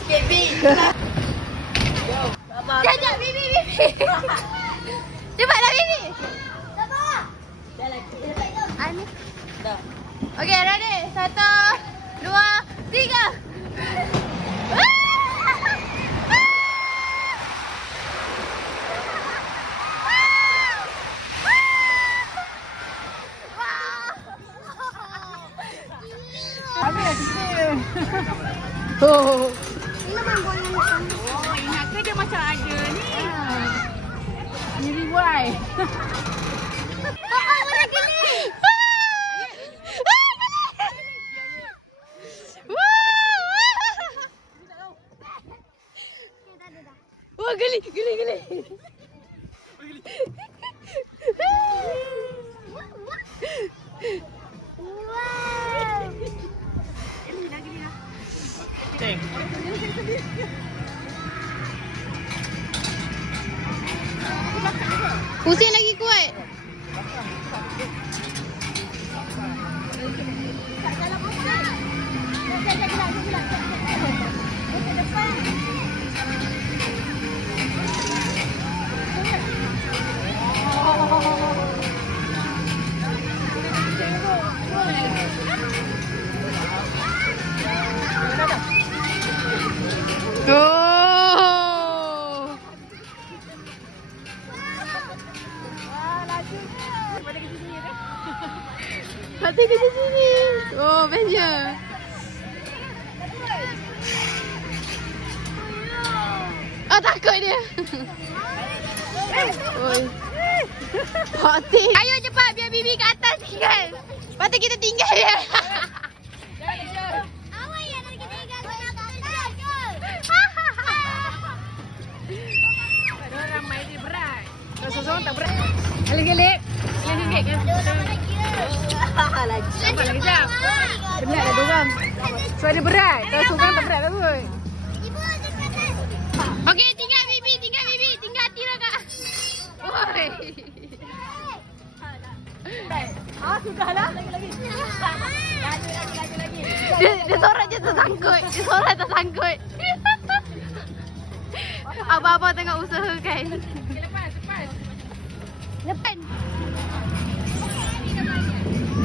sikit, Bi. Sekejap, Bibi. Cepatlah, Bibi. Dah lagi. Ani. Dah. Okey, ready? 1, 2, 3. Oh. Oh, ingat ke dia macam ada ni? Ini buai. Boleh geli. Wah, geli. Pusing lagi kuat. Oh. Patut ke sini. Oh, bestnya. Oh, takut dia. Oi. Hati. Ayo cepat biar Bibi ke atas sikit. Patut kita tinggal dia. Awak yang nak kita tinggal kau nak kerja ke? Ada orang main dia berat. Kalau seseorang tak berat. Gelik-gelik. Gelik-gelik kan? Lagi. Nampak lagi jap. Penat ada orang. So dia berat. Kalau seorang tak berat tak pun. Okey, tinggal Bibi. Tinggal Tira kak. Oi. Sudahlah. Lagi. Dia sorang je tersangkut. Abang-abang tengah usahakan. Lepas. Lepas.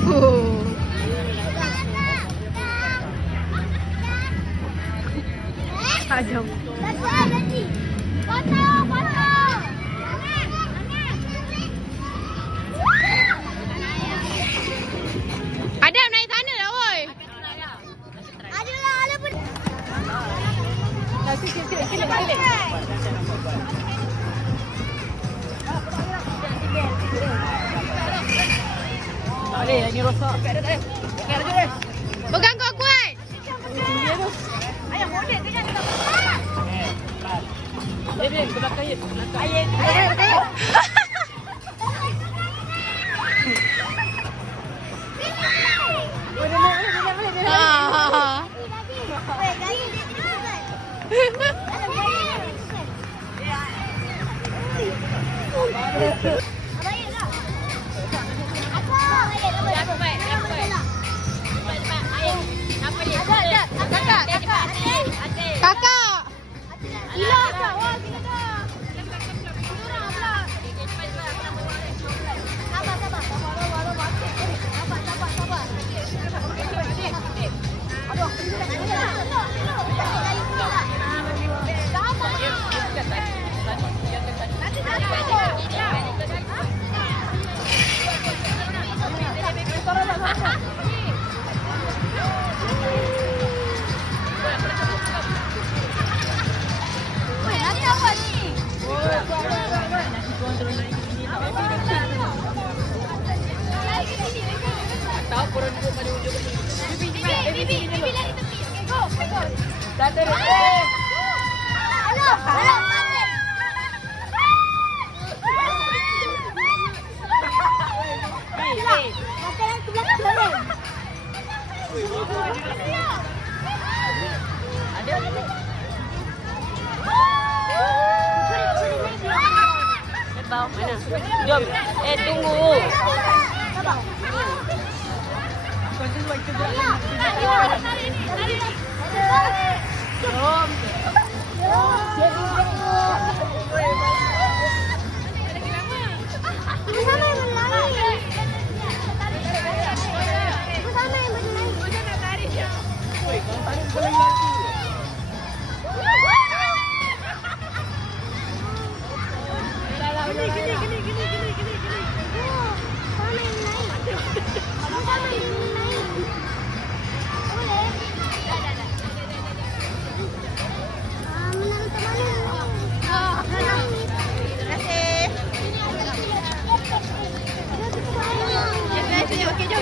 Oh. Tajam. Adam naik sana lah, woi. Sini balik. Tak boleh, ini rosak. Pegang kuat-kuat. Ayah model ke jangan Dia ke belakang ye. Kakak. Gila kak. Wah, gila dah. Jom. Tunggu. Okey, jom.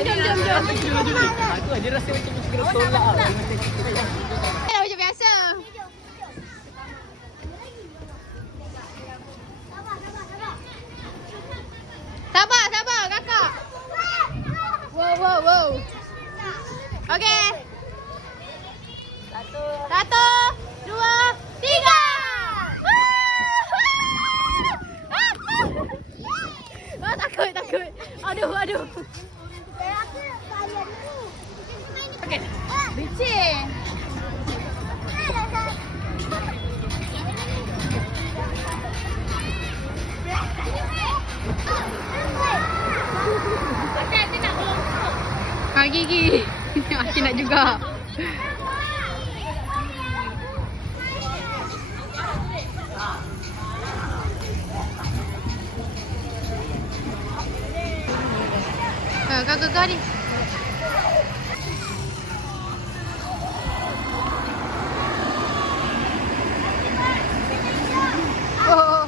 Aku aja rasa macam kena tolak tau. Macam biasa. Sabar, kakak. Wow. Okey. 1, 2, 3. Takut. Aduh. Okey. Licin. Gigi. Asyik nak juga. Kau ni. Oh.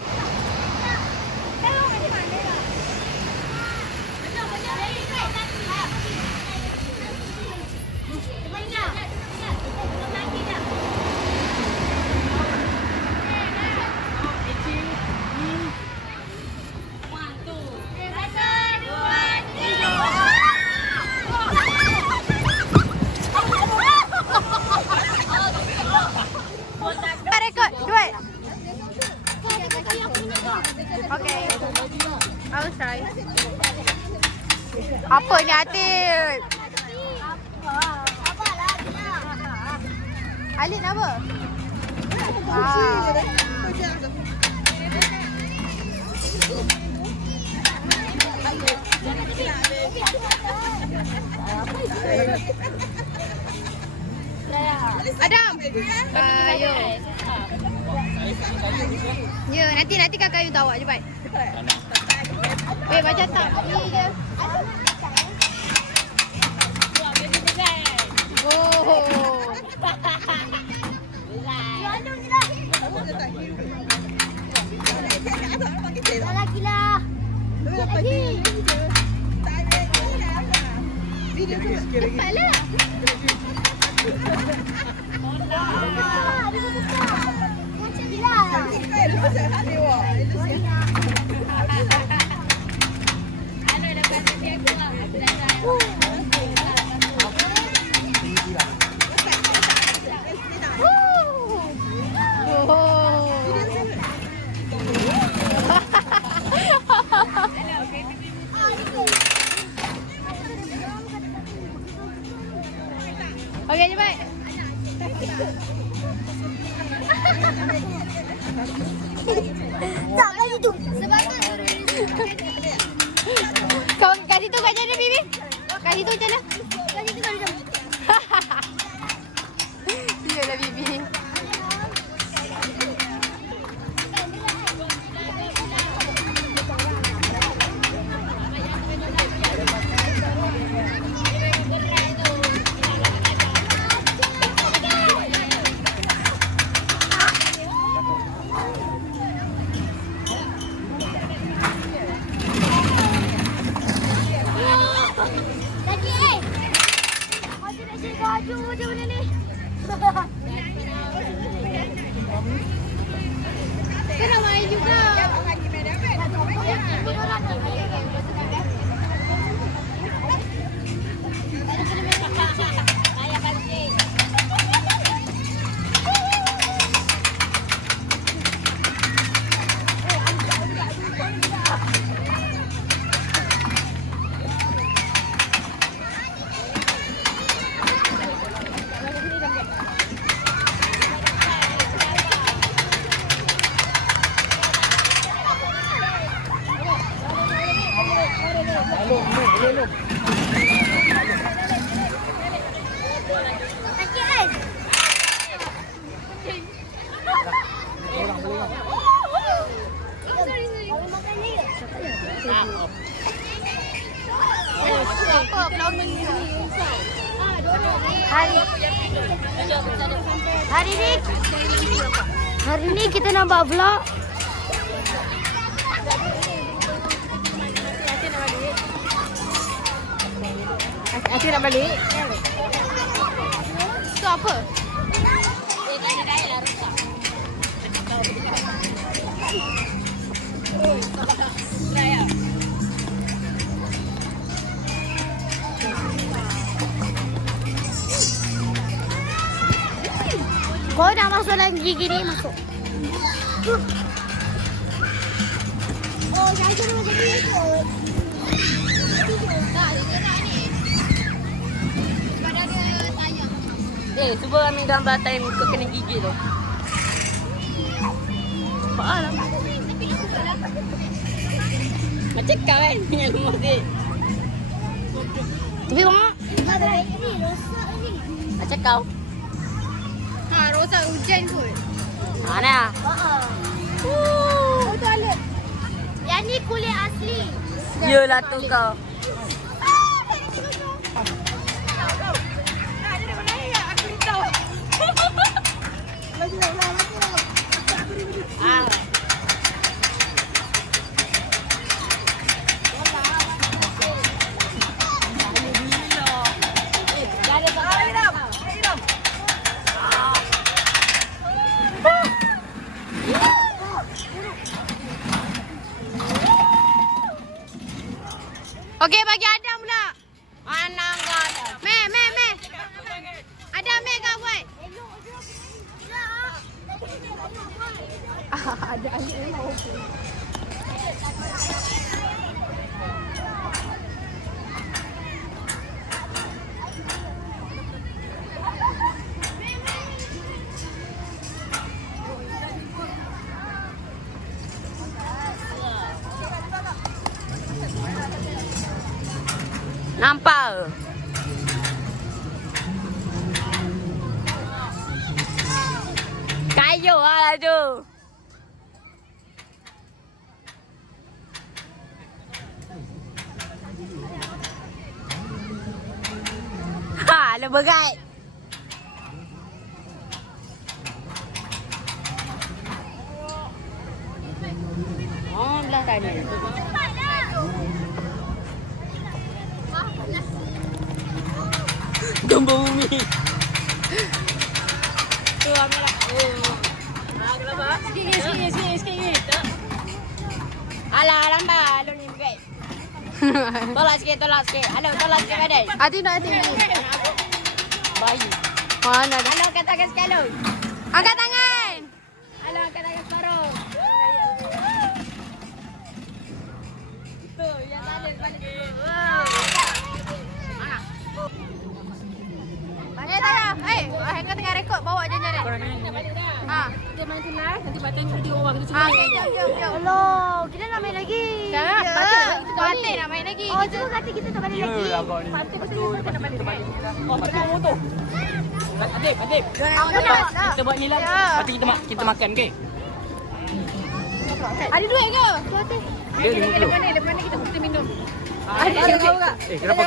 Record, do it. Okay, I'll try. Apa ni Atif? Alin apa? Adam. Ayo. Ya, nanti kakak you tahu cepat. Weh, macam tak ni dia. Oh. Lagi lah. Lagi. Cepatlah. Okey, cepat. Tak, kat situ. Sebagai kau kat situ kat mana, Bibi? Kat situ macam mana? Kat situ. Iyalah, Bibi. Hari ni kita nak buat vlog. Asyik nak balik. Itu apa? Kau dah masuk dalam gigi ni, masuk. Oh, jangan suruh jadi ikut. Tak, dia nak ni. Pada dia tanya. Cuba ambil gambar time kau kena gigi tu. Faham lah. Macam kau kan dengan rumah dia. Tapi mak. Ini rosak ni. Macam kau. Ha, rosak hujan kot. Mana? Oh, toilet. Yang ni kulit asli. Yelah tu kau. Okey, bagi Adam pula. Mana kau Adam? Me. Adam, me kau buat. Ada Nampak? Kayu lah tu. Ha, le berat. Oh, belah tadi. Gambar bumi. Tu ambil lah. Kenapa? Sikit. Alah, lambat. Alun ni berat. Tolak sikit. Alun, tolak sikit badan. Hati nak hati. Bayi. Mana dah? Alun, angkat tangan sikit, Alun. Angkat tangan. Alun, angkat tangan separuh. Tu, yang tadi balik tu. Kau tengah rekod, bawa je jalan. Ha. Kita main tu live, nanti batang video orang kita Ha, semua. jom. Hello, kita nak main lagi. Jangan, Patut nak main lagi. Oh, cuba kata kita nak balik lagi. Patut kita nak balik. Oh, pakai motor. Adib. Aku nak. Kita buat ni lah. Ya. Lepas tu kita makan, okey? Ada duit ke? Dia 50. Lepas ni kita mesti minum. Ada kau tak? Kenapa?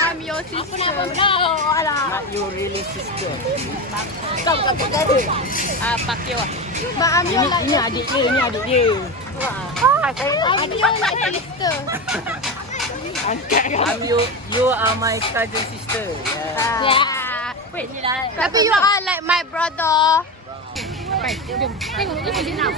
I'm your sister. Not you really sister. Kau bukan perkara. Pakai lah. But I'm your Ini adik dia, I'm your like sister. You are my cousin sister. Yeah. Yeah. Wait, ni lah. Tapi you are like my brother. Tengok ni sini nak.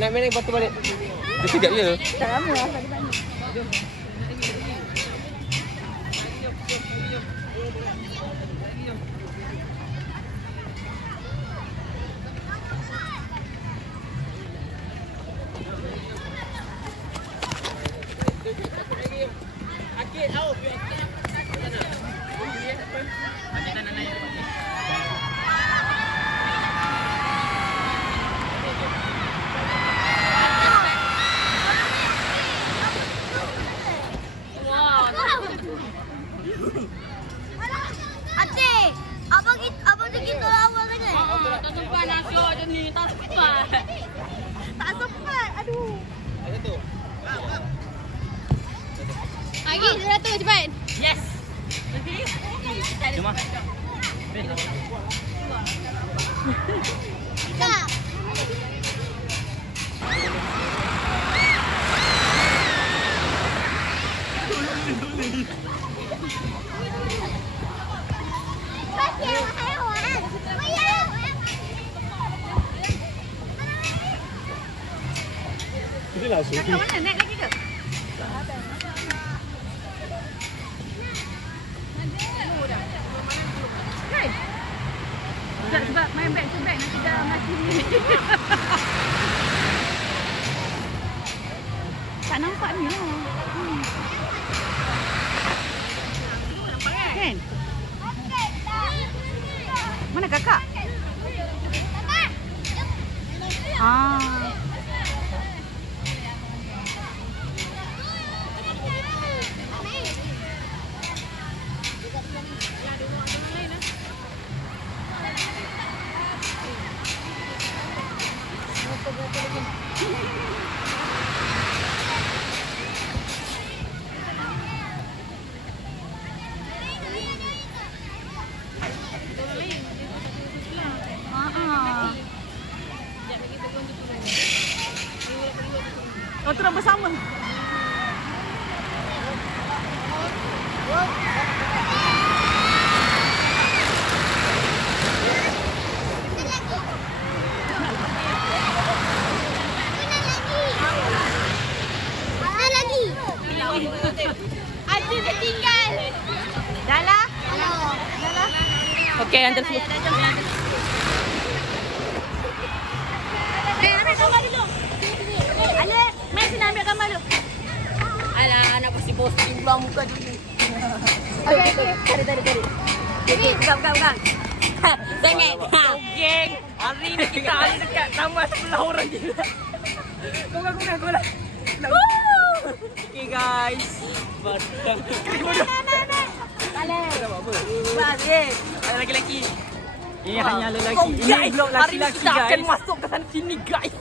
Nak main batu balik. Dia sekejap je. Tak lama lah tadi banyak. Lagi 100 cepat. Yes. Cuma. Kak. Kakak mana? Naik lagi ke? Kan? Sebab main back to back nanti dah mati ni. Tak nampak ni lah. Kan? Mana kakak? Ah. Oh, terang bersama. Adik tertinggal. Dah lah. Dah lah. Okey, antar semua. Ambil gambar dulu. Alek, main sini ambil gambar dulu. Alah, nak posting pula muka dulu. Okey, okey. Tarik. Okey, pegang. Sangat. Geng. Hari ni kita ada dekat tambah 10 orang je. Kau lah. Okay guys. Batang. Alek. Ada lelaki-lelaki. Ini hanya lelaki. Ini blok lelaki-lelaki Hari ni kita akan guys. masuk ke sana sini guys.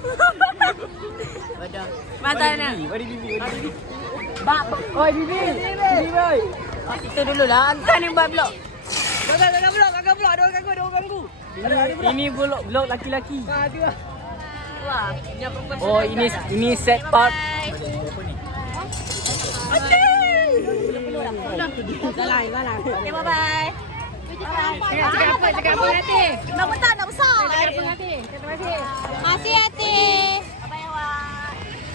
Mana bibi? Oi bibi. Bibi boy. Kita dulu lah. Hantar yang buat blok. Kakak blok. Ada orang ganggu. Ini blok lelaki-lelaki. Wah, yang perempuan Oh, ini set part. Okay, bye-bye. Cakap apa nanti? Nak besar. Cakap apa nanti? Terima kasih. Terima kasih, Ati.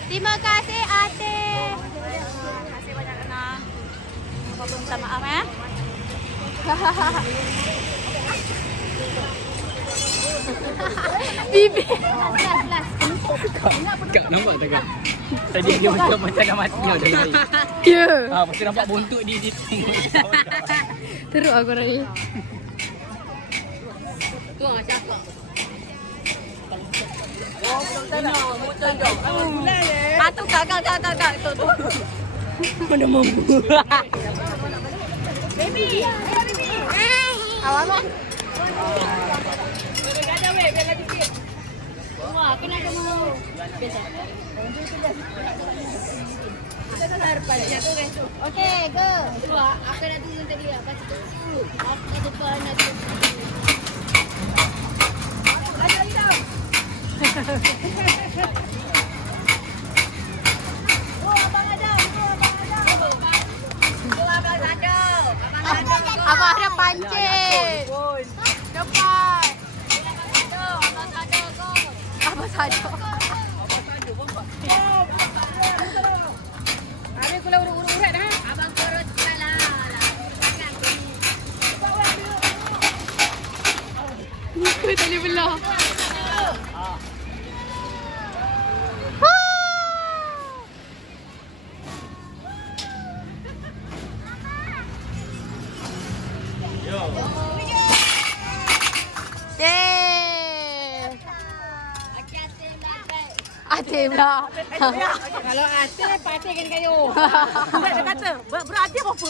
Terima kasih, Ati. Terima kasih banyak kena. Apa-apa minta maaf ya. Bibi. Kak nampak tak kak? Tadi dia macam dah mati tau dari air. Ya. Lepas tu nampak bontot dia di Teruk aku orang ni. Tu kak. Tu. Mana mampu. Awak mah. Aku nak mau. Okey, go. Dua, aku nak tunggu tadi apa tu? Aku depan nak tunggu. Abang ada pancing. Cepat. Abang sadar. Habis aku lah urut-urut dah. Abang korot lah. Muka tak boleh belah. Atim lah. Kalau atik, patik kena kayu. Dia kata, berarti apa?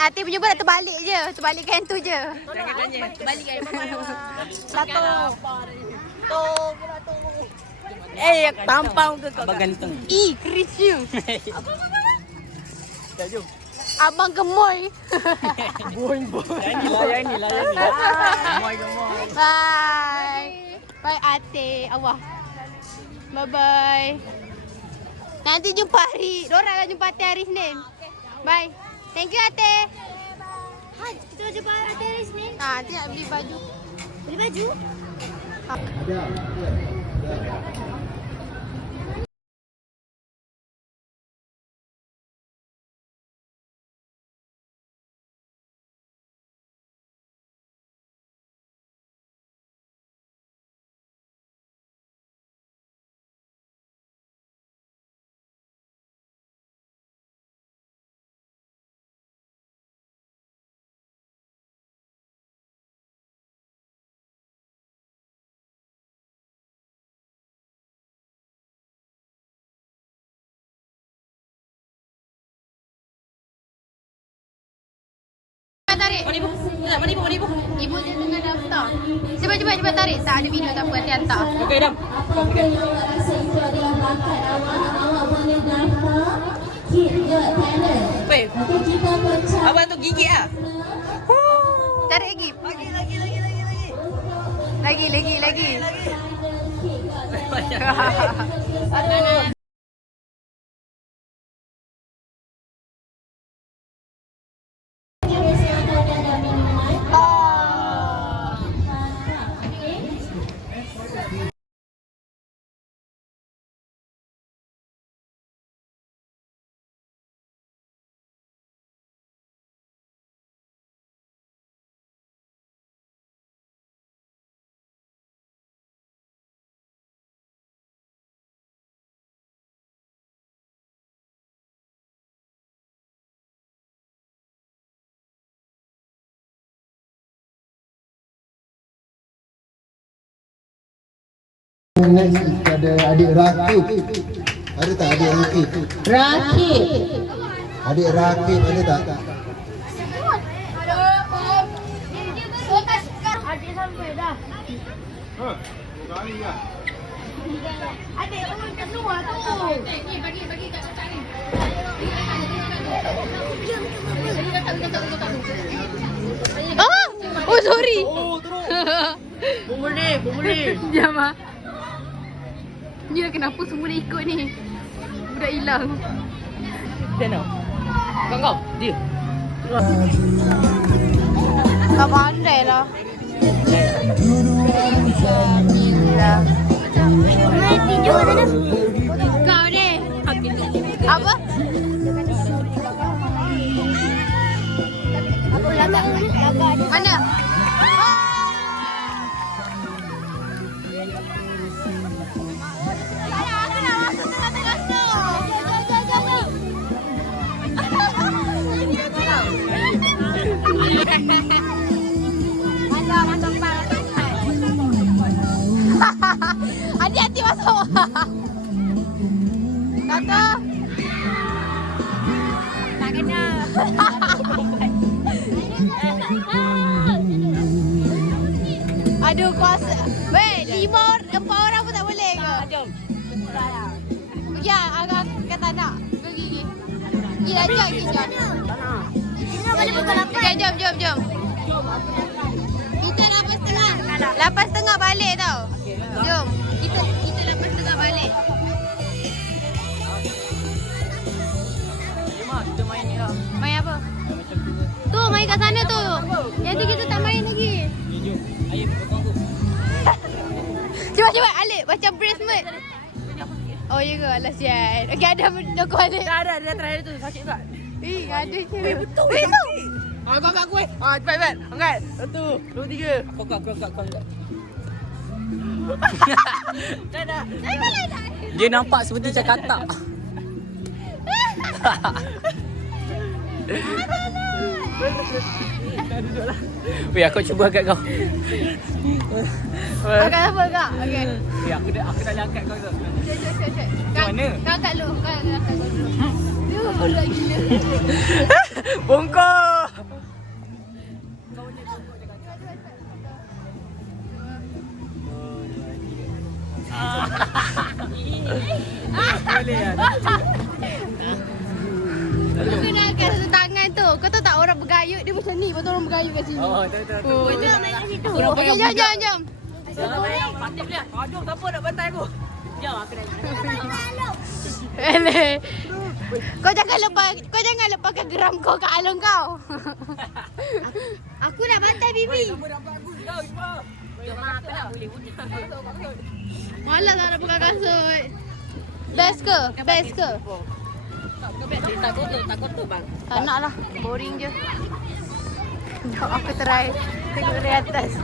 Atik punya berat terbalik je. Terbalikkan tu je. Jangan tanya. Balikkan Satu. tampang ke kau? Abang ganteng. Kerisnya. Tak jom. Abang gemoy. Boing. Yang ni lah. Gemoy. Bye. Bye Atik. Allah. Bye-bye. Nanti jumpa hari. Diorang akan jumpa Atik hari Senin. Bye. Thank you Atik. Hai, kita jumpa Atik hari Senin. Nanti nak beli baju. Beli baju? Tarik. Mana ibu? Ibu dia tengah daftar. Cepat tarik. Tak ada video tak apa nanti hantar. Okey, dah. Weh, abang tu gigit lah. Tarik lagi. Lagi. Next ada adik Rakib. Ada tak adik Rakib? Adik Rakib ada tak? Adik sampai dah. Adik turun kat luar tu. Bagi kat kakak ni. Oh sorry. Boleh. Diam ah. Ni lah kenapa semua dia ikut ni. Budak hilang. Sana. Kau. Dia. Tak pandai lah. Kau ni. Apa? Mana? Aku nak masuk. Kata. Tak kena. Aduh kuasa. Weh, 4 orang pun tak boleh ke? Jom. Ya, agak kata nak. Pergi. Gila jom kita. Kita boleh buka 8. Okay, jom. Kita 8.30. 8.30 balik tau. Jom. Kita 8.30 balik. Kita main ni lah. Main apa? Tu, main kat sana tu. Yang tu kita tak main lagi. Jom. Ayo, potong aku. Cepat, Alip. Macam bracelet. Oh, ya ke? Alas, Sian. Okey, ada doko Alip. Dah ada, dia terakhir tu. Sakit tak? Ada je. Betul. Kau angkat kuih. Cepat. Angkat. 1, 2, 3. Kau angkat. Dah. Dia nampak seperti cakata. Weh, aku cuba angkat kau. Angkat apa kak? Okey. Weh, aku dah angkat kau tu. Cek. Macam mana? Kau angkat dulu. Kau angkat dulu. Duh, budak gila. Bongkok. Boleh lah. Kau kena angkat satu tangan tu. Kau tahu tak orang bergayut dia macam ni. Lepas tu orang bergayut kat sini. Oh, betul. Betul main kat situ. Aku nak Okey, pegang jom. Patip dia. Aduh, siapa nak bantai aku? Jom, aku dah. Eleh. Kau jangan lepaskan geram kau kat alung kau. Aku nak bantai Bibi. Kamu dah bagus kau, Ipa. Jom, apa nak boleh hujung. Malas nak pegang kasut. Best ke? Takut tu bang. Tak nak lah. Boring je. Jom aku try. Tengok dari atas.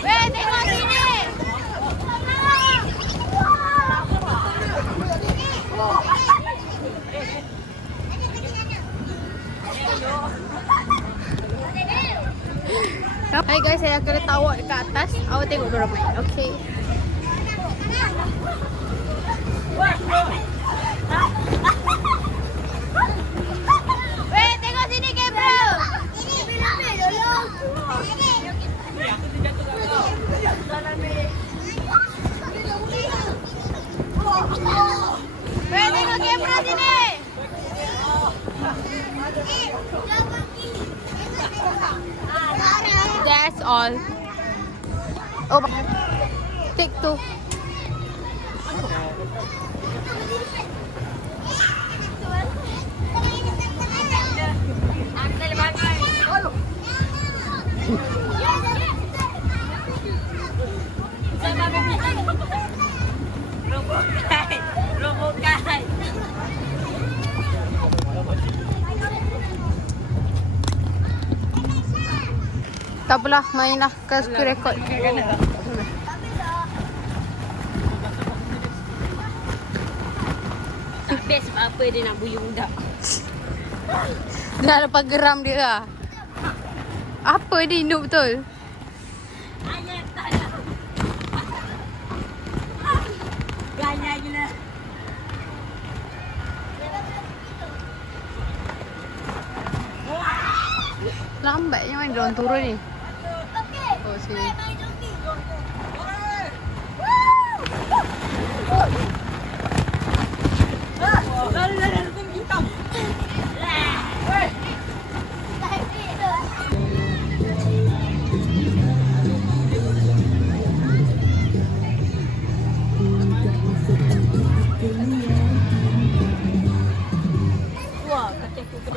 Weh, tengok sini. Hai guys, saya akan letak awak dekat atas. Awak tengok diorang main. Okay. Weh, tengok sini Gabriel. Weh, tengok Gabriel sini. That's all. Oh, take 2. Robokai. Tak apalah, main lah. Kau suka rekod. Best sebab apa dia nak bully budak. Dia nak lepas geram dia lah. Apa dia induk betul? Gaya gila. Lambatnya mana dia orang turun ni? Oh, sini.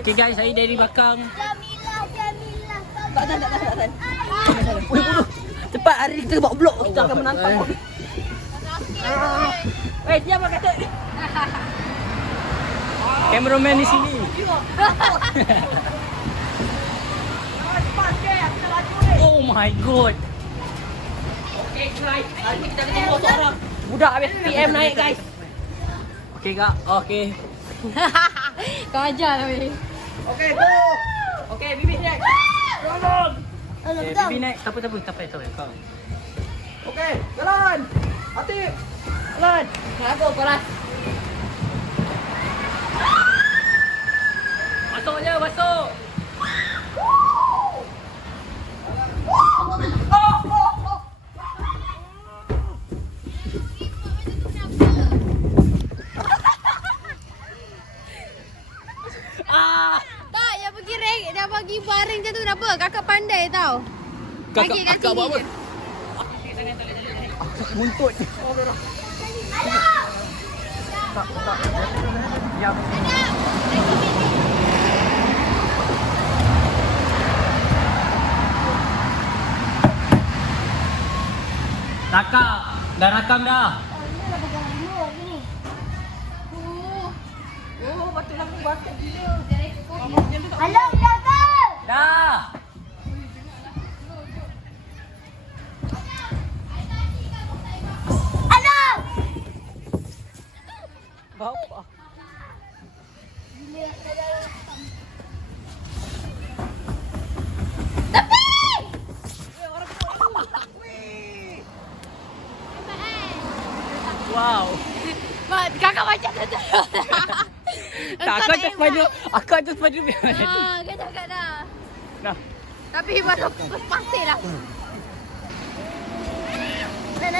Okay guys, saya dari belakang. Tak. Cepat, hari kita bawa blok. Kita akan menantang. Weh, diam lah kata. Cameraman di sini. Oh my god. Okay guys, hari ni kita akan tengok seorang budak habis PM naik guys. Okay kak, okay. Kau ajar lah weh. Okay, go. Okay, bibit naik. Okay, Bibi naik. Tak apa. Kau. Okey, jalan. Hati. Jalan. Aku kelas. Masuk je, masuk. Tak, yang bagi baring macam tu kenapa? Kakak pandai tau. Bagi kat Kakak buat apa? sini. Muntut. Tak. Diam. Kakak, dah rakam dah. Hello, belakang. Dah. Hello. Bapa. Wow. Kakak macam tu. Tak, aku atas Spider. Aku atas Spider-Man. Kau cakap dah. Dah. Tapi baru pasir lah.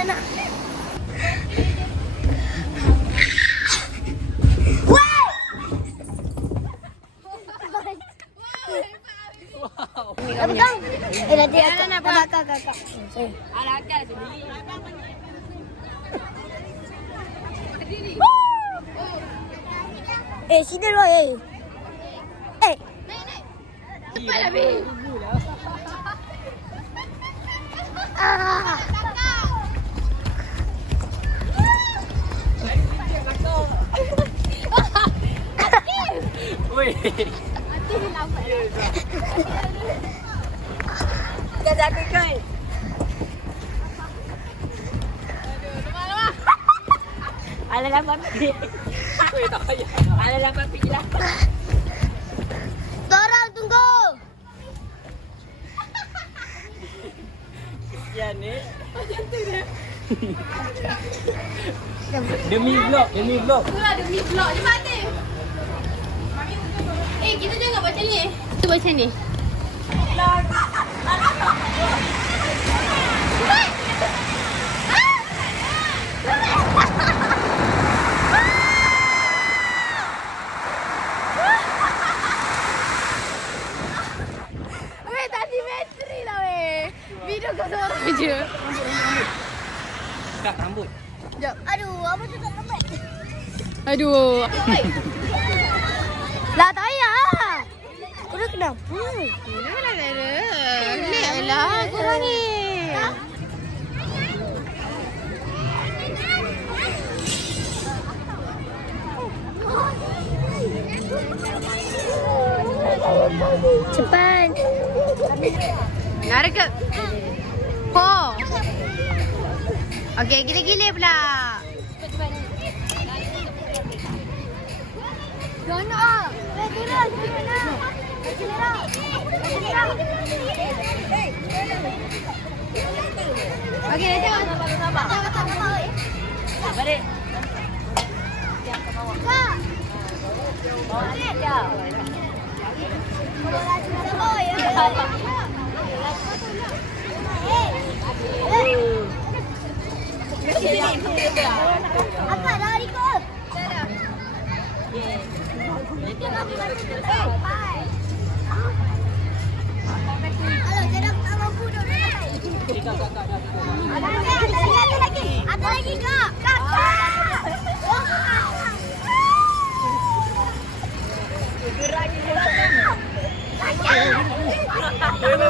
Nak. Belakang. Nanti kakak. Alah, akal sendiri. Sini dulu, Cepat lah, Bi. Weh. Dah jaga kan? Alah, lambat pergi. Weh, tak payah. Alah, lambat pergi lah. Dorang tunggu. Kesian ni. Demi vlog. Itulah demi vlog. Cepat ni. Kita jangan buat macam ni. Kita buat macam ni. Weh, tak simetri lah weh. Video kau seorang je. Tak, rambut. Sekejap. Aduh, apa tu tak lambat? Aduh. Lah, tak payah. Udah kenapa? Dah. Relax lah korang ni. Cepat. Nara ke? Po. Okey, gila-gila pula. Jangan ah. Turun. Okey, dah tengok. Sabar. Balik. Kak. Balik dia. Apa lari kau? Ada lagi kak.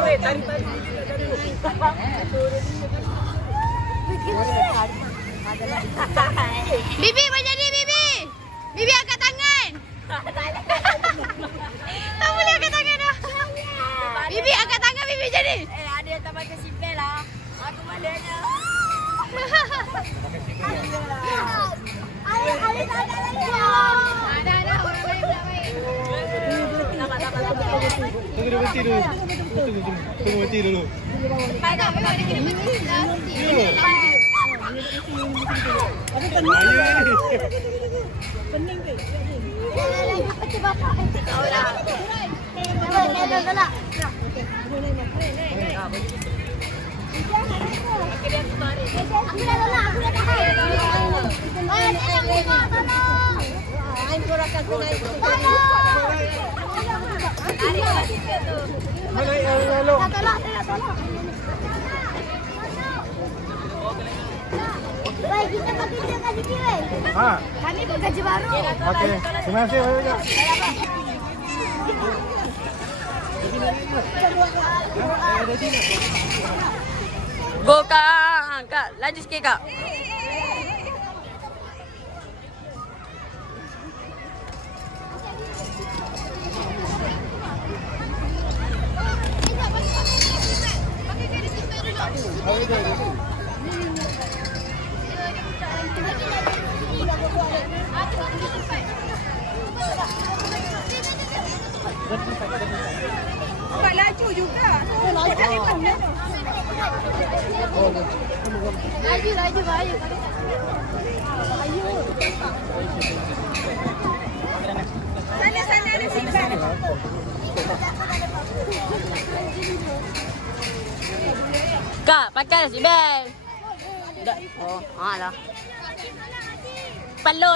Weh, tarik. Bibi, macam ni Bibi. Bibi angkat tangan. Tak boleh angkat tangan dah. Bibi angkat tangan Bibi macam ni. Ada yang tak pakai seatbelt lah. Aku malanya. Ada tak ada lagi. Dah. Orang lain pula baik. Tunggu dia berhenti dulu. Tunggu mati dulu. Mana yang lalu? Baik, kita pakai gaji kita. Kami gaji baru. Okey. Terima kasih banyak. Go kak. Kak, laju sikit kak. Laju juga. Laju, bayu. Sana ada simpan. Kak, pakai seatbelt. Oh, alah. Peluk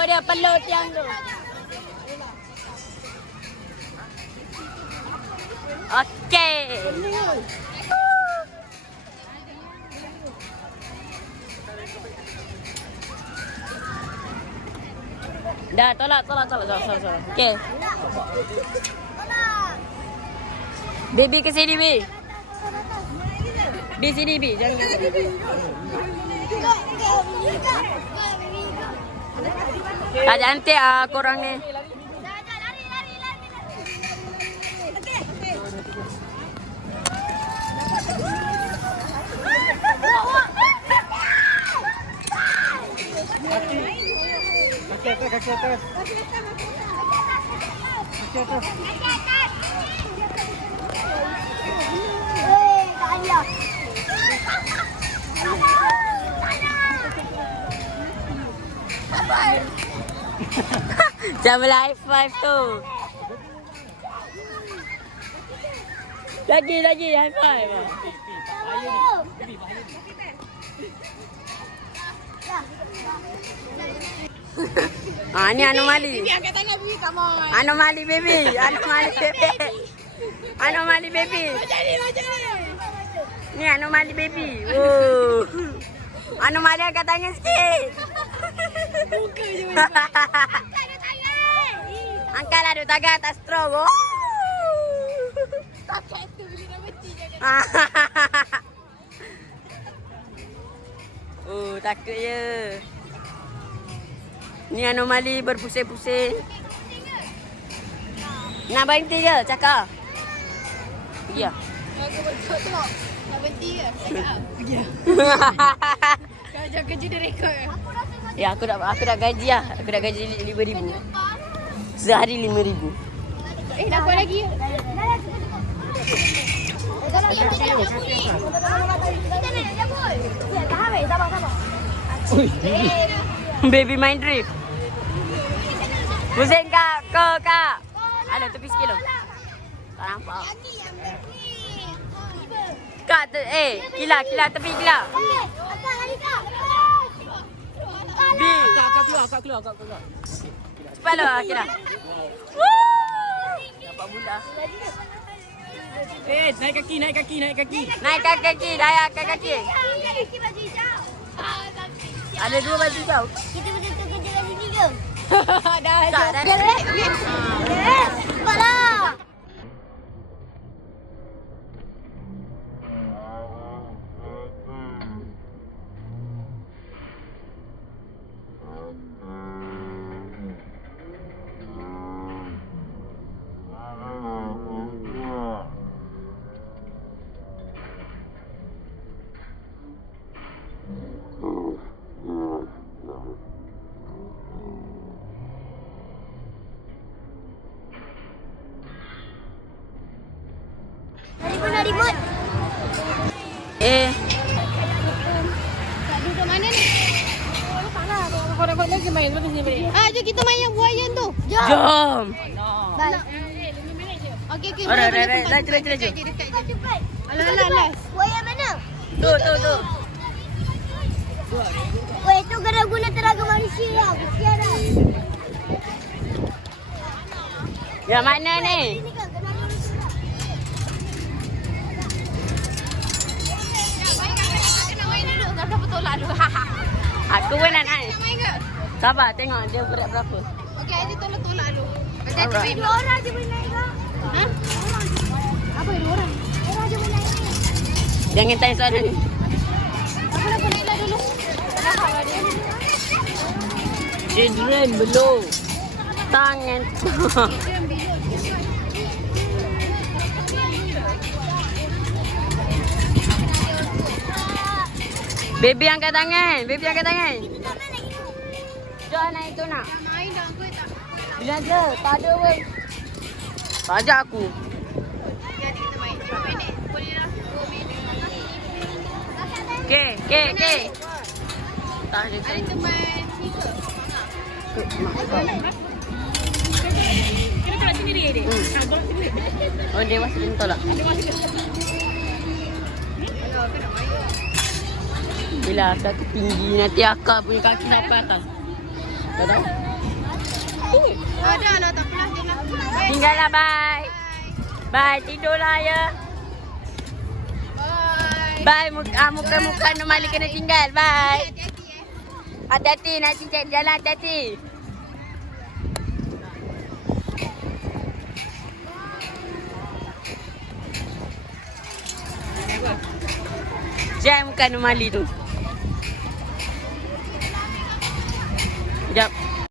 tiang tu. Okey. Dah, tolak. Okey. Baby ke sini, Bi. Bi sini, Bi. Jangan. Tak cantik korang ni. Kaki atas. Jangan high five tu. Lagi high five. Ni anomali. Bibi angkat tangan Bibi, come on. Anomali baby. Anomali baby. Macam ni. Ni anomali baby. Oh. Anomali angkat tangan sikit. Buka je. Angkatlah duk tangan atas strong. Oh. Pakai tu bila dah mati je. Oh, takut je. Ni anomali berpusing-pusing. Nak berhenti ke? Cakap. Pergi lah. Aku tengok. Nak berhenti ke? Cakap. Pergi lah. Kau jangan kerja dia rekod ke? Ya, aku nak gaji lah. Aku nak gaji 5,000. Sehari 5,000. Nak apa lagi? Baby main drift. Pusing kak, kak. Ada tepi sikit loh. Tak nampak. Kak, kila tepi kila. B. Kak keluar. Cepat lah kila. Dapat bola. Naik kaki. Naik kaki, dayak ke kaki. Ada 2 baju kau. Kita betul kerja kat sini ke? Dah. Cepatlah. lagi main. Lepas ni balik. Jom kita main yang buayan tu. Jom. Bye. Okey, okey. Alright, laju. Alah. Buaya mana? Tu. Weh, tu kena guna tenaga manusia lah. Kesian lah. Yang mana ni? Ini kan tenaga manusia. Dah betul lalu. Aku pun nak naik. Main ke? Sabar, tengok dia berat berapa. Okey, Adi tolak dulu. Alright. Dua orang je boleh naik kak. Ha? Apa dua orang? Orang je boleh naik ni. Jangan tanya soalan ni. Apa nak naiklah dulu? Children belum. Tangan. Baby angkat tangan. Jom naik tu nak. Main dah aku tak. Bila je? Tak ada weh. Tak ajak aku. Jadi kita main. Berapa minit? Boleh lah. 2 minit. Okey. Tak ada. Ada teman sneaker. Kita tolak sendiri dia. Tolak sendiri. Oh, dia masih belum tolak. Bila akak tinggi, nanti akak punya kaki sampai atas. Tak tahu? Ada lah, tak apalah. Tinggallah, bye. Bye, tidurlah ya. Bye. Bye, muka-muka Nomali kena tinggal. Bye. Hati-hati ya. Hati-hati, nanti cari jalan hati-hati. Jangan muka Nomali tu. Sekejap.